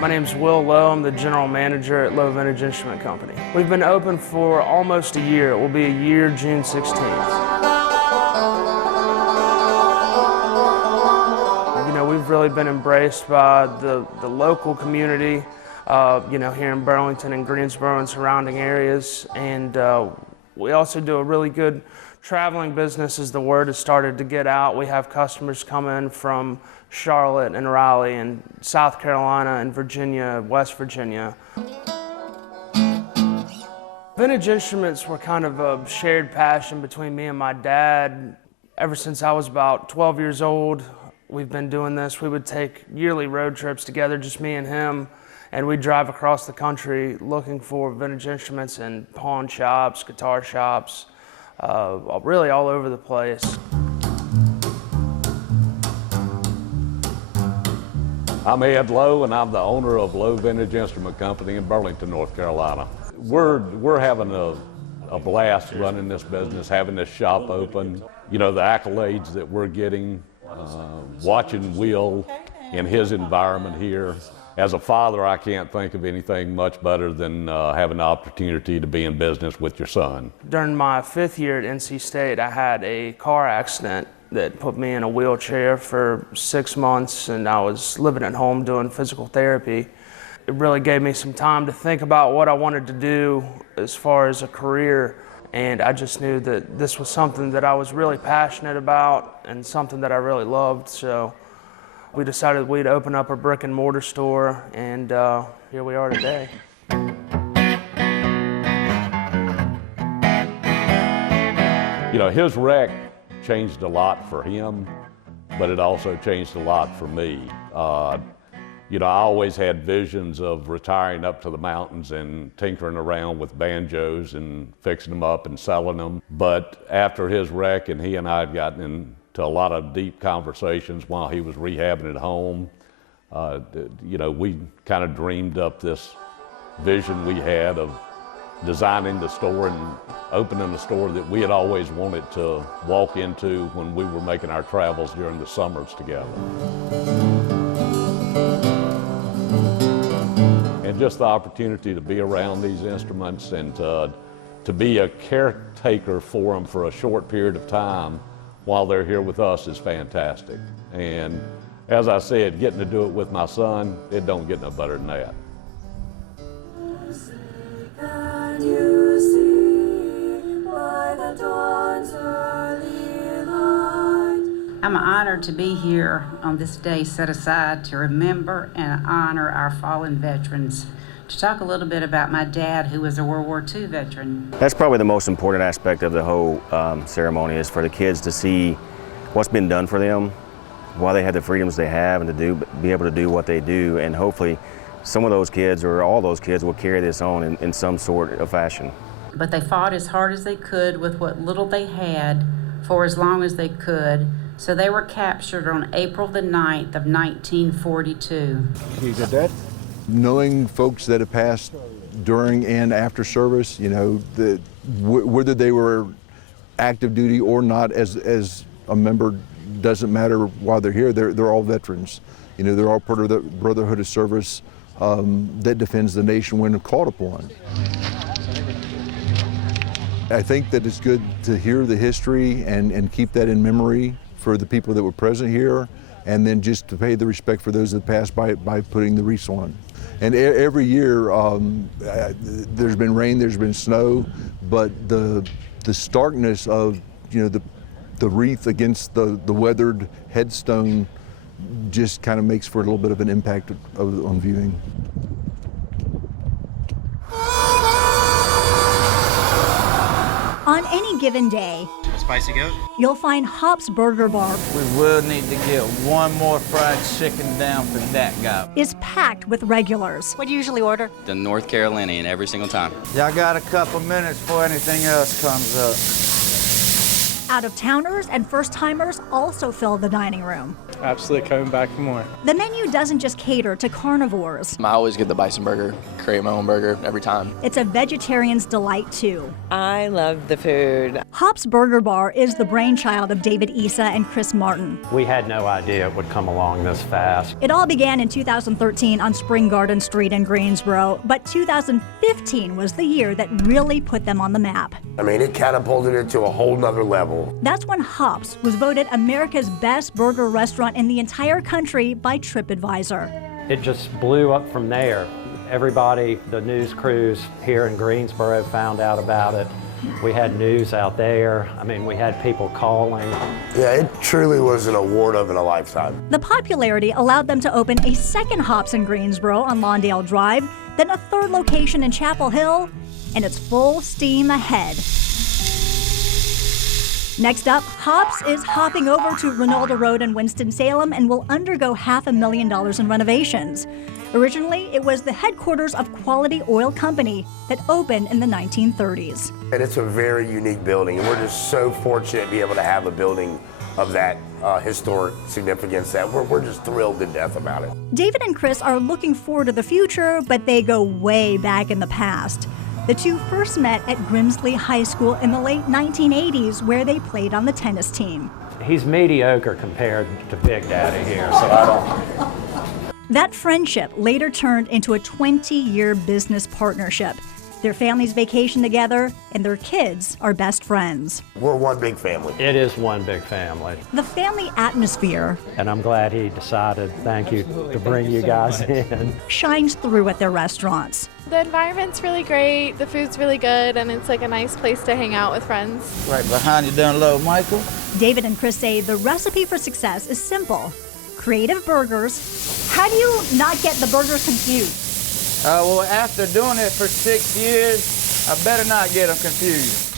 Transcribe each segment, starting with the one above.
My name's Will Lowe. I'm the general manager at Lowe Vintage Instrument Company. We've been open for almost a year. It will be a year June 16th. You know, we've really been embraced by the local community, you know, here in Burlington and Greensboro and surrounding areas. And we also do a really good traveling business as the word has started to get out. We have customers come in from Charlotte and Raleigh and South Carolina and Virginia, West Virginia. Vintage instruments were kind of a shared passion between me and my dad. Ever since I was about 12 years old, we've been doing this. We would take yearly road trips together, just me and him, and we'd drive across the country looking for vintage instruments in pawn shops, guitar shops, really all over the place. I'm Ed Lowe, and I'm the owner of Lowe Vintage Instrument Company in Burlington, North Carolina. We're having a blast running this business, having this shop open. You know, the accolades that we're getting, watching Will in his environment here. As a father, I can't think of anything much better than having the opportunity to be in business with your son. During my 5th year at NC State, I had a car accident that put me in a wheelchair for 6 months, and I was living at home doing physical therapy. It really gave me some time to think about what I wanted to do as far as a career, and I just knew that this was something that I was really passionate about and something that I really loved. So we decided we'd open up a brick and mortar store, and here we are today. You know, his wreck changed a lot for him, but it also changed a lot for me. You know, I always had visions of retiring up to the mountains and tinkering around with banjos and fixing them up and selling them. But after his wreck, and he and I had gotten into a lot of deep conversations while he was rehabbing at home, you know, we kind of dreamed up this vision we had of designing the store and opening a store that we had always wanted to walk into when we were making our travels during the summers together. And just the opportunity to be around these instruments and to be a caretaker for them for a short period of time while they're here with us is fantastic. And as I said, getting to do it with my son, it don't get no better than that. I'm honored to be here on this day set aside to remember and honor our fallen veterans. To talk a little bit about my dad, who was a World War II veteran. That's probably the most important aspect of the whole ceremony, is for the kids to see what's been done for them, why they have the freedoms they have, and to be able to do what they do. And hopefully some of those kids, or all those kids, will carry this on in some sort of fashion. But they fought as hard as they could with what little they had for as long as they could. So they were captured on April the 9th of 1942. You did that? Knowing folks that have passed during and after service, you know, whether they were active duty or not as a member, doesn't matter while they're here. They're all veterans. You know, they're all part of the Brotherhood of Service that defends the nation when called upon. I think that it's good to hear the history and keep that in memory for the people that were present here, and then just to pay the respect for those that passed by putting the wreaths on. And every year, there's been rain, there's been snow, but the starkness of, you know, the wreath against the weathered headstone just kind of makes for a little bit of an impact on viewing. On any given day, Spicy goat? you'll find Hop's Burger Bar We will need to get one more fried chicken down for that guy. is packed with regulars. What do you usually order? The North Carolinian every single time. Y'all got a couple minutes before anything else comes up. Out-of-towners and first-timers also fill the dining room. Absolutely coming back for more. The menu doesn't just cater to carnivores. I always get the bison burger, create my own burger every time. It's a vegetarian's delight, too. I love the food. Hop's Burger Bar is the brainchild of David Issa and Chris Martin. We had no idea it would come along this fast. It all began in 2013 on Spring Garden Street in Greensboro, but 2015 was the year that really put them on the map. I mean, it catapulted it to a whole nother level. That's when Hop's was voted America's best burger restaurant in the entire country by TripAdvisor. It just blew up from there. Everybody, the news crews here in Greensboro found out about it. We had news out there. I mean, we had people calling. Yeah, it truly was an award of a lifetime. The popularity allowed them to open a second Hop's in Greensboro on Lawndale Drive, then a third location in Chapel Hill, and it's full steam ahead. Next up, Hop's is hopping over to Ronaldo Road in Winston-Salem and will undergo $500,000 in renovations. Originally, it was the headquarters of Quality Oil Company that opened in the 1930s. And it's a very unique building, and we're just so fortunate to be able to have a building of that historic significance that we're just thrilled to death about it. David and Chris are looking forward to the future, but they go way back in the past. The two first met at Grimsley High School in the late 1980s, where they played on the tennis team. He's mediocre compared to Big Daddy here, so I don't... That friendship later turned into a 20-year business partnership. Their families vacation together, and their kids are best friends. We're one big family. It is one big family. The family atmosphere, and I'm glad he decided, thank you, to bring you guys in, shines through at their restaurants. The environment's really great, the food's really good, and it's like a nice place to hang out with friends. Right behind you down low, Michael. David and Chris say the recipe for success is simple. Creative burgers. How do you not get the burgers confused? Well, after doing it for 6 years, I better not get them confused.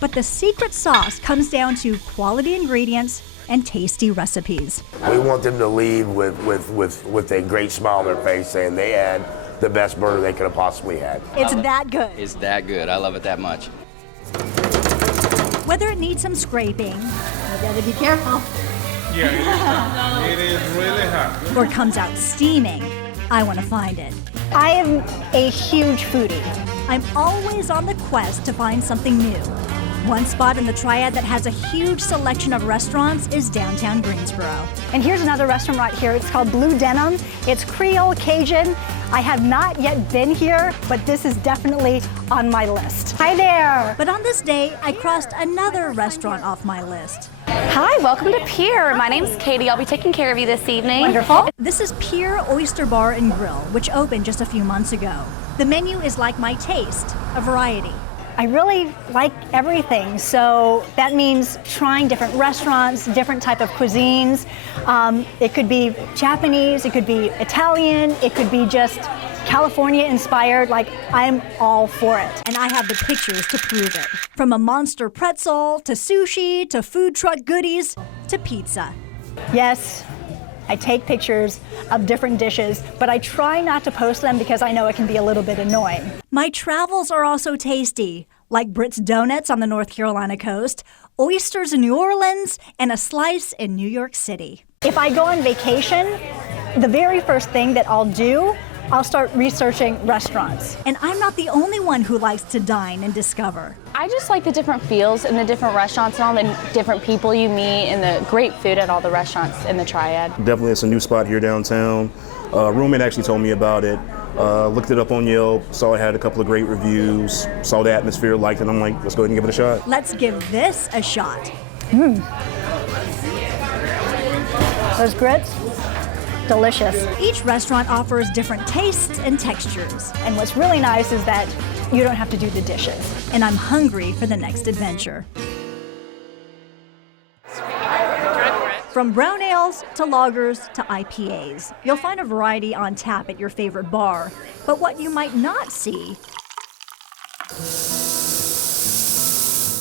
But the secret sauce comes down to quality ingredients and tasty recipes. We want them to leave with a great smile on their face saying they had the best burger they could have possibly had. It's that good. It's that good. I love it that much. Whether it needs some scraping, you gotta be careful. Yeah, it is hot. It is really hot. Or comes out steaming, I want to find it. I am a huge foodie. I'm always on the quest to find something new. One spot in the Triad that has a huge selection of restaurants is downtown Greensboro. And here's another restaurant right here. It's called Blue Denim. It's Creole Cajun. I have not yet been here, but this is definitely on my list. Hi there. But on this day, I crossed another restaurant off my list. Hi, welcome to Pier. My name's Katie. I'll be taking care of you this evening. Wonderful. This is Pier Oyster Bar and Grill, which opened just a few months ago. The menu is like my taste, a variety. I really like everything, so that means trying different restaurants, different type of cuisines. It could be Japanese, it could be Italian, it could be just California inspired. Like, I'm all for it. And I have the pictures to prove it. From a monster pretzel, to sushi, to food truck goodies, to pizza. Yes, I take pictures of different dishes, but I try not to post them because I know it can be a little bit annoying. My travels are also tasty, like Britt's Donuts on the North Carolina coast, oysters in New Orleans, and a slice in New York City. If I go on vacation, the very first thing that I'll do, I'll start researching restaurants. And I'm not the only one who likes to dine and discover. I just like the different feels in the different restaurants and all the different people you meet and the great food at all the restaurants in the Triad. Definitely, it's a new spot here downtown. Roommate actually told me about it. Looked it up on Yelp, saw it had a couple of great reviews, saw the atmosphere, liked it, and I'm like, let's go ahead and give it a shot. Let's give this a shot. Those grits? Delicious. Each restaurant offers different tastes and textures. And what's really nice is that you don't have to do the dishes. And I'm hungry for the next adventure. From brown ales to lagers to IPAs, you'll find a variety on tap at your favorite bar. But what you might not see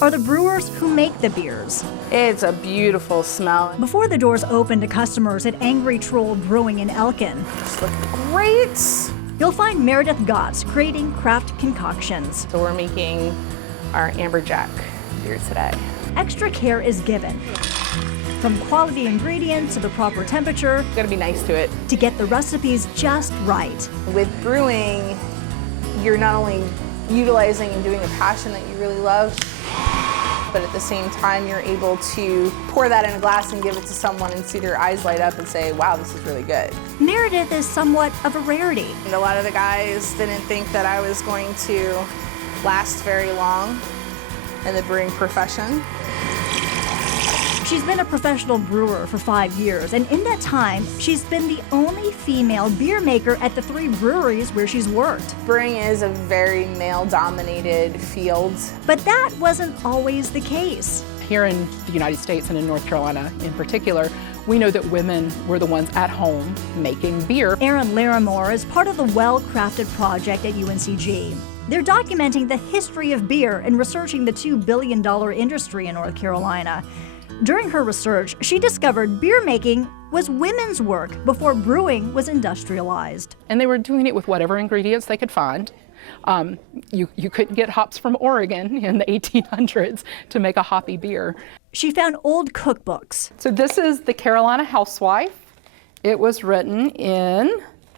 are the brewers who make the beers. It's a beautiful smell. Before the doors open to customers at Angry Troll Brewing in Elkin, This looks great. you'll find Meredith Gotts creating craft concoctions. So we're making our amberjack beer today. extra care is given. From quality ingredients to the proper temperature. You gotta be nice to it. To get the recipes just right. With brewing, you're not only utilizing and doing a passion that you really love, but at the same time, you're able to pour that in a glass and give it to someone and see their eyes light up and say, wow, this is really good. Meredith is somewhat of a rarity. And a lot of the guys didn't think that I was going to last very long in the brewing profession. She's been a professional brewer for 5 years, and in that time, she's been the only female beer maker at the 3 breweries where she's worked. Brewing is a very male-dominated field. But that wasn't always the case. Here in the United States and in North Carolina in particular, we know that women were the ones at home making beer. Erin Larimore is part of the Well-Crafted project at UNCG. They're documenting the history of beer and researching the $2 billion industry in North Carolina. During her research, she discovered beer making was women's work before brewing was industrialized. And they were doing it with whatever ingredients they could find. You couldn't get hops from Oregon in the 1800s to make a hoppy beer. She found old cookbooks. So this is the Carolina Housewife. It was written in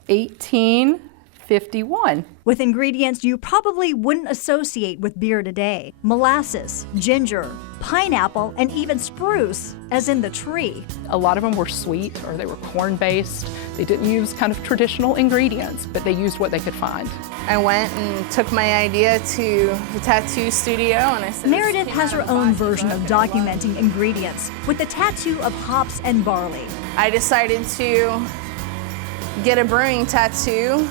1851. With ingredients you probably wouldn't associate with beer today. Molasses, ginger, pineapple, and even spruce, as in the tree. A lot of them were sweet or they were corn-based. They didn't use kind of traditional ingredients, but they used what they could find. I went and took my idea to the tattoo studio and I said, Meredith has her own version of documenting ingredients with the tattoo of hops and barley. I decided to get a brewing tattoo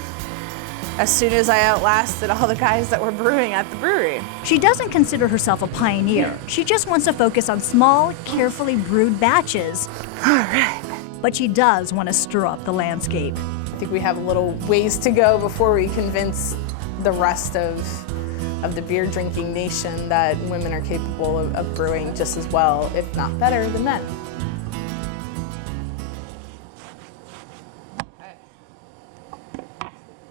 as soon as I outlasted all the guys that were brewing at the brewery. She doesn't consider herself a pioneer. She just wants to focus on small, carefully brewed batches. All right. But she does want to stir up the landscape. I think we have a little ways to go before we convince the rest of the beer drinking nation that women are capable of brewing just as well, if not better, than men.